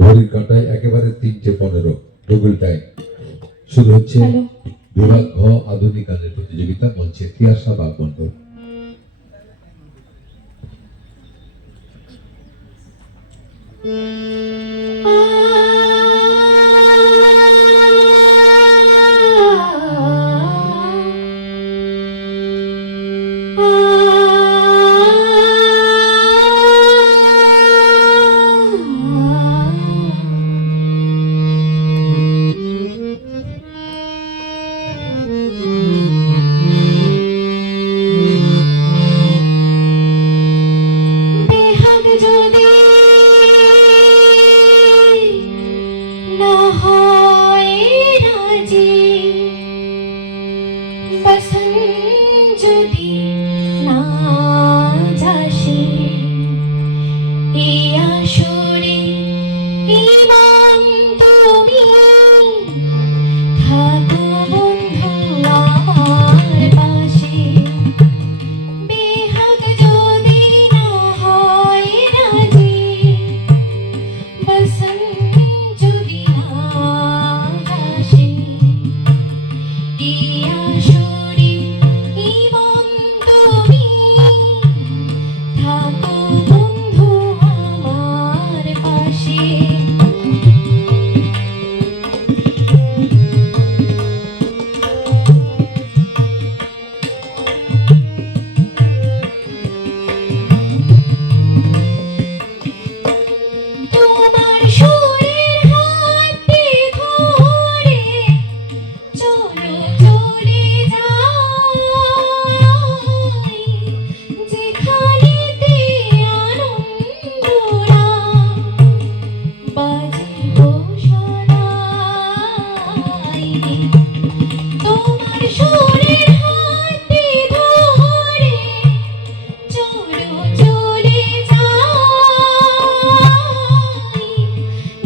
ঘড়ির কাঁটায় একেবারে তিনটে পনেরো। ডবল টাইম শুরু হচ্ছে বিভাগ ঘ আধুনিক গানের প্রতিযোগিতা মঞ্চে। তিয়াসা বাগমন্ডল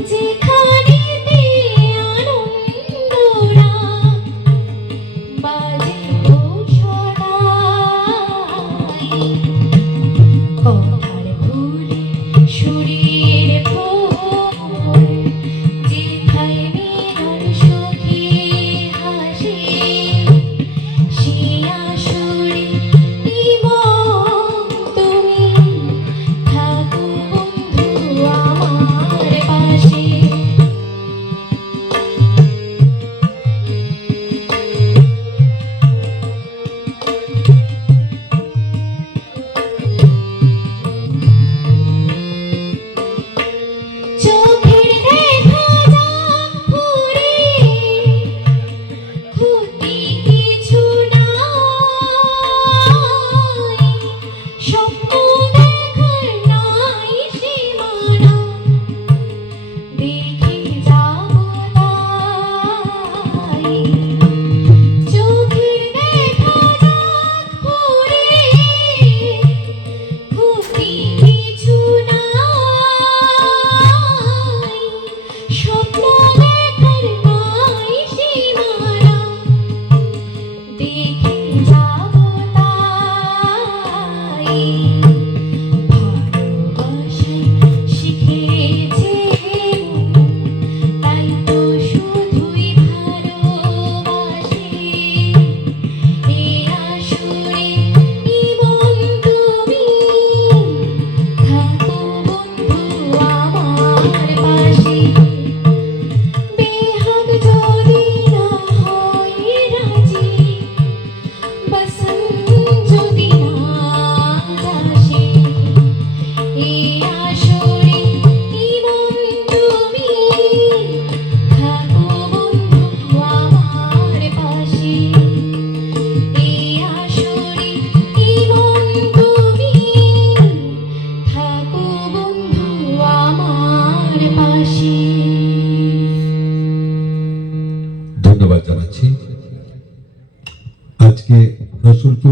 Tea.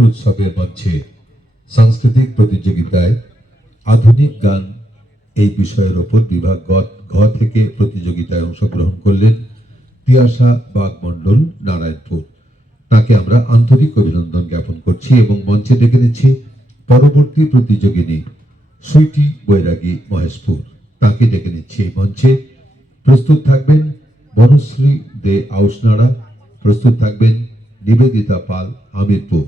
উৎসবের মঞ্চে সাংস্কৃতিক প্রতিযোগিতায় আধুনিক গান এই বিষয়ের ওপর বিভাগ ঘ থেকে প্রতিযোগিতায় অংশগ্রহণ করলেন তিয়াসা বাগমণ্ডল নারায়ণপুর। তাকে আমরা আন্তরিক অভিনন্দন জ্ঞাপন করছি এবং মঞ্চে ডেকে নিচ্ছি পরবর্তী প্রতিযোগিনী সুইটি বৈরাগী মহেশপুর। তাকে ডেকে নিচ্ছি এই মঞ্চে। প্রস্তুত থাকবেন বনশ্রী দে আউসনাড়া প্রস্তুত থাকবেন নিবেদিতা পাল হামিরপুর